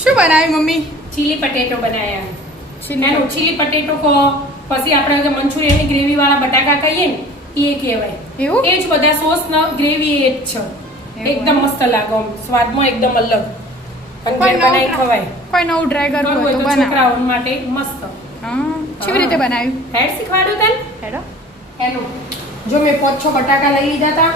શું બનાવી mummy? Chilli potato બનાવ્યા. ચીલી પટેટો કો પછી આપણે જે મંચુરિયનની ગ્રેવી વાળા બટાકા કહીએ ને એ કહેવાય. એવું? એ જ બધા સોસ ને ગ્રેવી એ જ છે. એકદમ મસ્ત લાગે આમ સ્વાદમાં એકદમ અલગ. અને ઘરે બનાવી ખવાય. કોઈ નવું ટ્રાય કરવું હોય તો બનાવો. છોકરાઓ માટે મસ્ત. હા કેવી રીતે બનાવ્યું? હેડ શીખવાડું તને. હેડો. હેલો જો મેં 5-6 બટાકા લઈ લીધા હતા,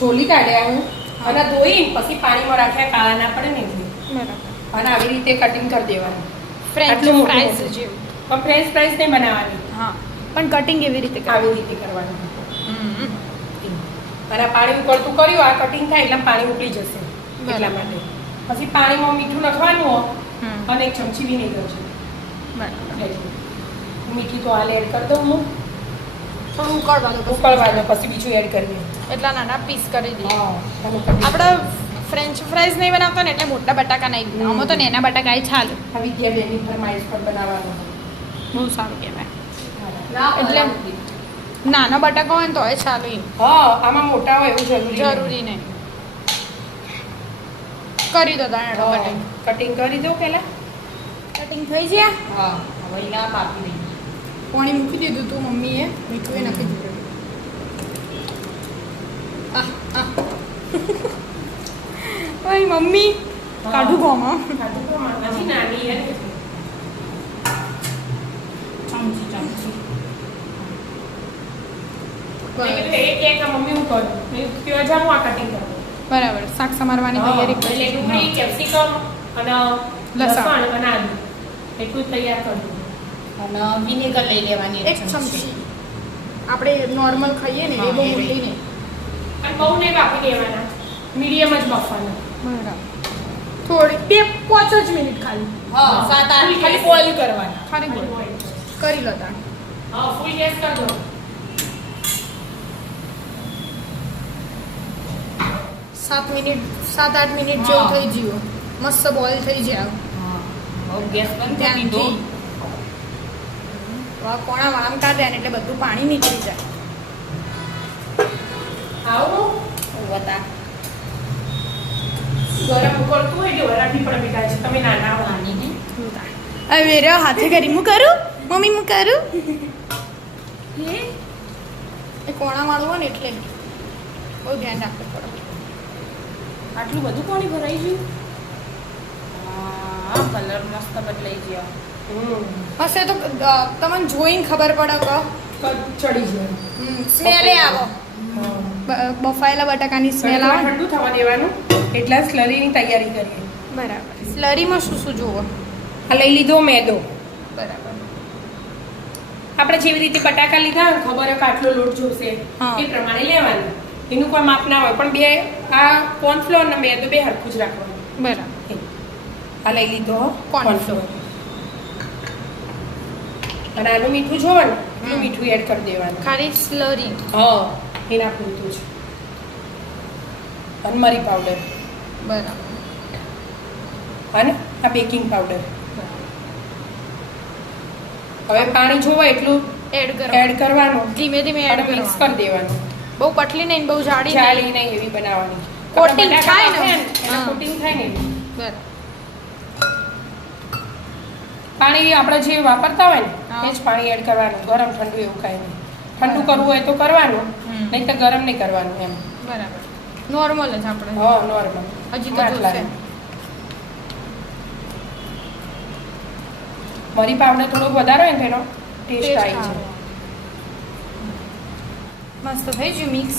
છોલી કાઢ્યા હું અને ધોઈ પછી પાણીમાં રાખ્યા, કાળા ના પડે ને એટલે. બરાબર. અને આવી રીતે કટિંગ કરી દેવાનું. ફ્રેન્ચ આટલું મોટું ફ્રાઈઝ મોટું. જેવું. પણ ફ્રેન્ચ ફ્રાઈઝ નહીં બનાવવાની, હા પણ કટિંગ એવી રીતે આવી કરવું. રીતે કરવાનું. અને આ પાણી ઉકળતું કર્યું, આ કટિંગ થાય એટલે પાણી ઉકળી જશે એટલા માટે. પછી પાણીમાં મીઠું નાખવાનું હો અને એક ચમચી વિનેગર છે. બરાબર. મીઠું તો હાલ એડ કરી દઉં હું, થોડું ઉકળવાનું ઉકળવાનું પછી બીજું એડ કરીએ. એટલા નાના પીસ કરી દઈએ. હા તમે કરી દો. આપણે ફ્રેન્ચ ફ્રાઈઝ નહીં બનાવતા ને એટલે મોટા બટાકા નહીં બનાવતા. આમાં તો નાના બટાકા ચાલે. આ વિદ્યા બેની ફરમાઈશ પર બનાવવાનું. બહુ સારું કહેવાય. એટલે નાનો બટાકો હોય ને તો એ ચાલે. હા આમાં મોટા હોય એવું જરૂરી નહીં. કરી દો તાણે બટાકા કટિંગ કરી દો પહેલા. કટિંગ થઈ ગયા. હા હવે ના કાપી દઈએ. પાણી મૂકી દીધું તું મમ્મીએ, મીઠું એ નાખી દીધું. ઓય મમ્મી કાઢું ગોમાં. કાઢું તો હજી નાની હે ને. ચમચી મેં કીધું એક એક આ મમ્મી હું કરું. મેં કીધું જા હું આ કટિંગ કરું. બરાબર. શાક સમારવાની તૈયારી એટલે કરી. ડુંગળી, કેપ્સિકમ અને લસણ અને આદુ એટલું જ તૈયાર કરવું. અને વિનેગર લઈ લેવાની એક ચમચી. આપણે નોર્મલ ખાઈએ ને એ બહુ મોટી નહીં. અને બહુ નહીં બાફી દેવાના, મીડિયમ જ બાફવાના. બરાબર. થોડી 2-5 જ મિનિટ ખાલી. હા 7-8 ખાલી બોઇલ કરવાના. ખાલી બોલ કરી લો તાણ. હા ફૂલ ગેસ કર દો. 7 મિનિટ 7-8 મિનિટ જેવું હા. થઈ ગયું. મસ્ત બોઇલ થઈ જાય. હા હવે ગેસ બંધ કરી દો. ધ્યાનથી. કોણા વાળામાં કાઢે ને એટલે બધું પાણી નીકળી જાય. આવું વતા ગરમ ઉકળતું હોય એટલે વરાથી પણ મીઠા છે. તમે નાના હો. પાણી ને હવે રે હાથે કરી હું કરું મમ્મી હું કરું. એ કોણા વાળું હોય ને એટલે બહુ ધ્યાન રાખવું પડે. આટલું બધું પાણી ભરાઈ ગયું. હા કલર મસ્ત બદલાઈ ગયો. હશે તો તમને જોઈને ખબર પડે કે ચડી જાય. સ્મેલે આવો. બફાયેલા બટાકાની સ્મેલ આવે ને. ઠંડુ થવા દેવાનું એટલા સ્લરીની તૈયારી કરીએ. બરાબર. સ્લરીમાં શું શું જુઓ? આ લઈ લીધો મેદો. બરાબર. આપણે જેવી રીતે બટાકા લીધા હોય, ખબર હોય કે આટલો લોટ જોશે હા. એ પ્રમાણે લેવાનું. એનું કોઈ માપ ના હોય, પણ બે આ કોર્નફ્લોર ને મેદો બે હરખું જ રાખવાનું. બરાબર. આ લઈ લીધો કોર્નફ્લોર. અને આનું મીઠું જોવો ને એટલું મીઠું એડ કરી દેવાનું. ખાલી સ્લરી. હા એના પૂરતું જ. અને મરી પાવડર બરાબર. અને આ બેકિંગ પાવડર. હવે પાણી જોવો એટલું એડ કરો. એડ કરવાનું. ધીમે ધીમે એડ અને મિક્સ કરો. કરી દેવાનું. બહુ પતલી નહીં બહુ જાડી જાડી નહીં. નહીં એવી બનાવવાની. Coating આપણે થાય ને? બટાકા નાખીએ હા. એટલે coating થાય ને એવી. બરાબર. પાણી આપણે જે વાપરતા હોય ને હા. એ જ પાણી એડ કરવાનું. ગરમ ઠંડુ એવું કાંઈ નહીં. ઠંડુ કરવું હોય તો કરવાનું, નહીં તો ગરમ નહીં કરવાનું એમ. બરાબર. નોર્મલ જ આપણે. હા નોર્મલ. હજી તો જોશે. મરી પાવડર થોડો વધારે હોય ને તેનો ટેસ્ટ Taste આવી આવે. જાય. મસ્ત થઈ ગયું મિક્સ.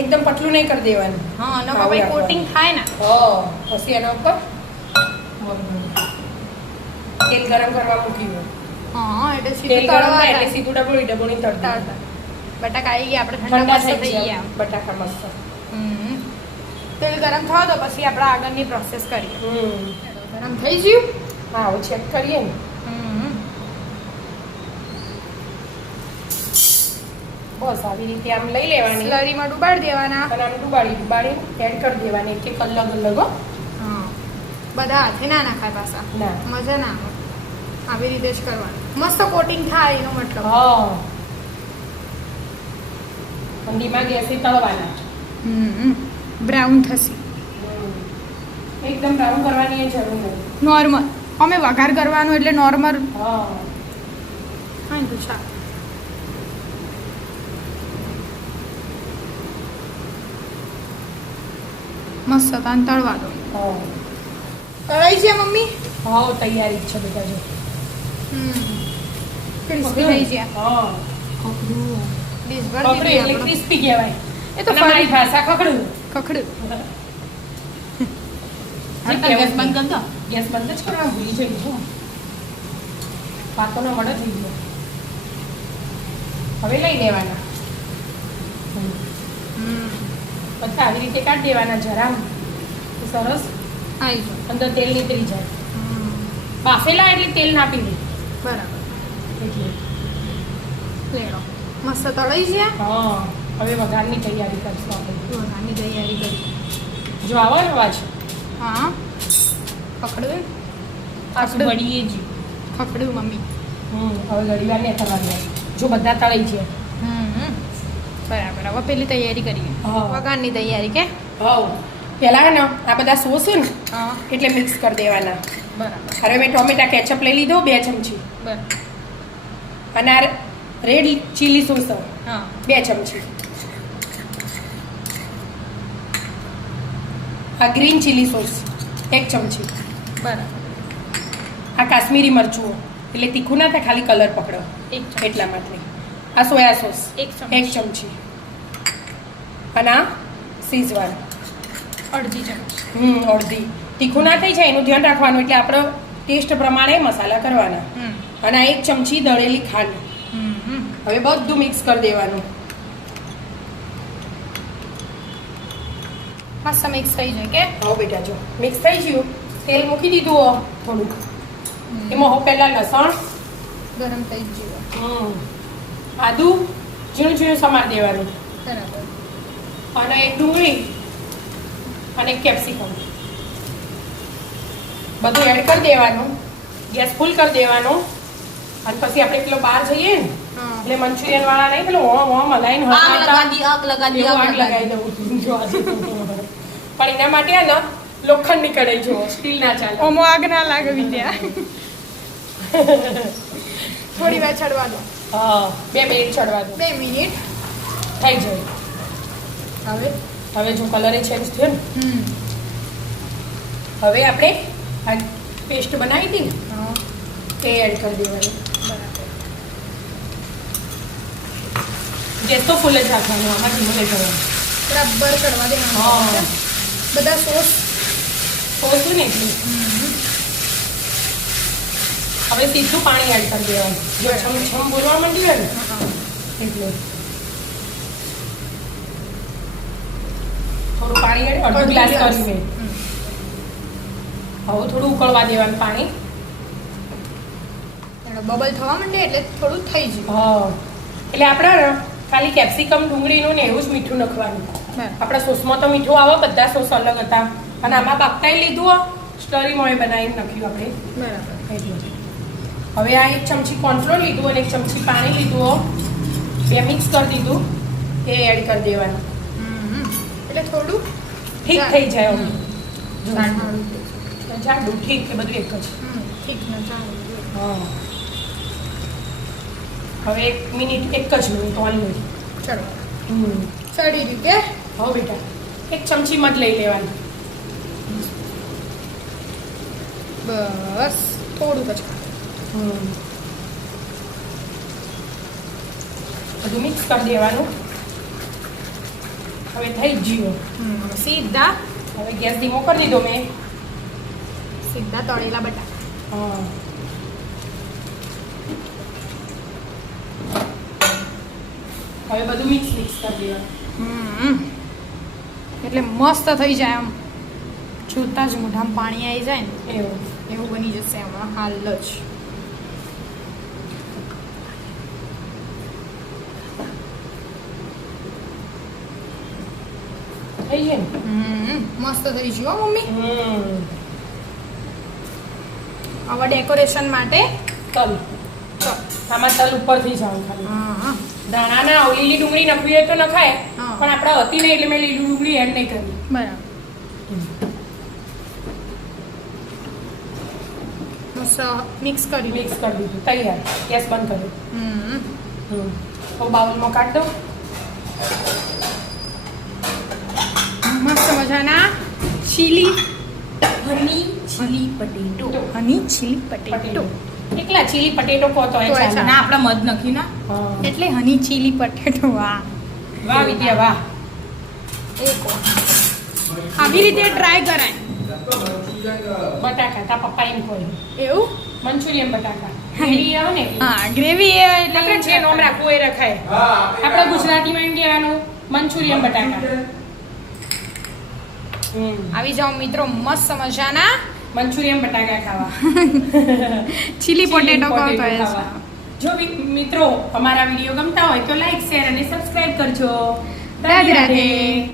એકદમ પતલું નહીં કરી દેવાનું. હા અને હા, હવે બરાબર. કોટિંગ થાય ને. પછી એના ઉપર તેલ ગરમ કરવા મૂકી દો. હા એટલે તેલ સીધું ગરમ તળવા થાય એટલે થાય. સીધું ડબોળી તળતા. તળતા. બટાકા આવી ગયા આપણે ઠંડા ઠંડા મસ્ત થઈ થઈ ગયા ગયા. બટાકા મસ્ત. તેલ ગરમ થયો તો પછી આપણે આગળની પ્રોસેસ કરીએ. ગરમ થઈ ગયું. હા હવે ચેક કરીએ ને. બસ આવી રીતે આમ લઈ લેવાની સ્લરીમાં ડુબાડી દેવાના. અને આમ ડુબાડી એડ કરી દેવાની એક અલગ અલગ. હા બધા હાથે ના નાખાય પાછા. ના. મજા ના આવે. આવી રીતે જ કરવાનું. મસ્ત કોટિંગ થાય એનો મતલબ. ઠંડીમાં ગેસે તળવાના. બ્રાઉન થશે. એકદમ બ્રાઉન કરવાની એ જરૂર નથી. નોર્મલ અમે વઘાર કરવાનો એટલે નોર્મલ હા હા તો શાક મસ્ત તાન તળવા દો હા તળાઈ છે મમ્મી હા તૈયારી જ છે બેટા જો. ક્રિસ્પી થઈ ગયા હા ડીશ ખખડું ભરી એટલે દીધી ક્રિસ્પી કહેવાય. એ તો અને મારી ફરી ભાષા ખખડું. ખખડું ગેસ બંધ કરી દો. ગેસ બંધ જ કરવા ભૂલી જઈ હું પાકોનો મડો થઈ ગયો. હવે લઈ લેવાના બધા આવી રીતે કાઢી દેવાના જરા સરસ આવી ગયો અંદર તેલ નીકળી જાય. બાફેલા એટલે તેલ ના પીવે બરાબર એટલે લેડો મસ્ત તળાઈ છે હા હવે વઘારની તૈયારી કરશું આપણે. વઘારની તૈયારી કરી જો આવો ને અવાજ હા પકડું પાછું વળીએ જ. ખખડું મમ્મી હવે ઘડી વાર ને થવાની જો બધા તળાઈ છે. બરાબર હવે પેલી તૈયારી કરીએ હા. વઘારની તૈયારી કે હવ પહેલા હે ને આ બધા સોસ છે ને હા એટલે મિક્સ કરી દેવાના. બરાબર હવે મેં ટોમેટા કેચઅપ લઈ લીધો 2 ચમચી બરાબર અને આ રેડ ચીલી સોસ હા 2 ચમચી. આ ગ્રીન ચીલી સોસ 1 ચમચી. બરાબર આ કાશ્મીરી મરચું એટલે તીખું ના થાય ખાલી કલર પકડો એક એટલા માટે. આ સોયા સોસ એક ચમચી. 1 ચમચી. અને આ સીઝવાન અડધી ચમચી અડધી. તીખું ના થઈ જાય એનું ધ્યાન રાખવાનું એટલે આપણે ટેસ્ટ પ્રમાણે મસાલા કરવાના. અને આ 1 ચમચી દળેલી ખાંડ. હવે બધું મિક્સ કરી દેવાનું. મસ્ત મિક્સ થઈ જાય કે હવે બેટા જો મિક્સ થઈ ગયું તેલ મૂકી દીધું થોડુંક. એમાં હું પહેલાં લસણ ગરમ થઈ ગયું આદુ ઝીણું ઝીણું સમાર દેવાનું. બરાબર અને એક ડુંગળી અને એક કેપ્સિકમ બધું એડ કરી દેવાનું. ગેસ ફૂલ કરી દેવાનો. અને પછી આપણે પેલો બહાર જઈએ ને હા એટલે મંચુરિયન વાળા નહીં પેલો મલાઈને આગ લગા દી, આગ લગા દી, આગ આગ લગા લગાવી દઉં જો આજે. પણ એના માટે આ ને લોખંડની કઢાઈ જો સ્ટીલ ના ચાલે. ઓમો આગ ના લાગે વિદ્યા થોડી વાર ચડવા દો હા 2 મિનિટ ચડવા દો 2 મિનિટ થઈ જાય. હવે જો કલર ચેન્જ થયો ને હવે આપણે આ પેસ્ટ બનાવી હતી ને હા તે એડ કરી દેવાની. બરાબર ગેસ તો ફૂલ જ રાખવાનો આમાં ધીમો લઈ જવાનું. બરાબર કરવા દેવાનું હા. બધા સોસ થોડું ને એટલું હવે સીધું પાણી એડ કરી દેવાનું. જો છમ બોલવા માંડ્યું ને એટલે થોડું પાણી એડ અડધું ગ્લાસ કરી મેં. હવે થોડું ઉકળવા દેવાનું પાણી. બબલ થવા માંડે એટલે થોડું થઈ ગયું હા એટલે આપણે ને ખાલી કેપ્સિકમ ડુંગળીનું ને એવું જ મીઠું નાખવાનું. આપણા સોસમાં તો મીઠું આવે બધા સોસ અલગ હતા અને આમાં બાફતાઈ લીધું સ્ટરીમાં બનાવીને નાખ્યું આપણે બરાબર એટલે. હવે આ 1 ચમચી કોર્નફ્લોર લીધું અને 1 ચમચી પાણી લીધું બે મિક્સ કરી દીધું એ એડ કરી દેવાનું. એટલે થોડું ઠીક થઈ જાય હવે. જાડું. જાડું ઠીક એ બધું એક જ. ઠીક ને જાડું. હા હવે 1 મિનિટ 1 જ મિનિટ ઓનલી. ચલો ચડી ગયું કે હવે બેટા 1 ચમચી મધ લઈ લેવાની. બસ થોડું જ બધું મિક્સ કરી દેવાનું. હવે થઈ જ ગયું. સીધા હવે ગેસ ધીમો કરી દીધો મેં. સીધા તળેલા બટાકા હા હવે બધું મિક્સ કરી દેવાનું. એટલે મસ્ત થઈ જાય આમ જોતા જ મોઢામાં પાણી આવી જાય ને એવું એવું બની જશે હમણાં હાલ જ થઈ જાય ને. મસ્ત થઈ ગયું હો મમ્મી હમ હવે ડેકોરેશન માટે તલ આમાં તલ ઉપરથી જાવ ખાલી. દાણા ના લીલી ડુંગળી નખવી હોય તો નખાય હા. પણ આપણે હતી નહીં એટલે મેં લીલી ડુંગળી એડ નહીં કરી. બરાબર મસ્ત મિક્સ કરી મિક્સ કરી દીધું તૈયાર ગેસ બંધ કર્યો તો બાઉલમાં કાઢ દો મસ્ત મજાના ચીલી હની ચીલી પટેટો હની ચીલી પટેટો એકલા ચીલી પટેટો કહો તો તોય ચાલે. ના આપણા મધ નથી ના એટલે હની ચીલી પટેટો વાહ વાહ વિદ્યા વાહ આવી રીતે ટ્રાય કરાય બટાકા તા પપ્પા એમ કહે એવું મંચુરિયન બટાકા ગ્રેવી આવે ને હા ગ્રેવી એટલે આપણે જે નામ રાખવું એ રખાય આપણે ગુજરાતીમાં એમ કહેવાનું મંચુરિયન બટાકા આવી જાઓ મિત્રો મસ્ત મજાના મંચુરિયન બટાકા ખાવા ચીલી પોટેટો કહો તો એ ખાવા. જો મિત્રો અમારા વિડીયો ગમતા હોય તો લાઈક શેર અને સબસ્ક્રાઇબ કરજો. રાધે રાધે.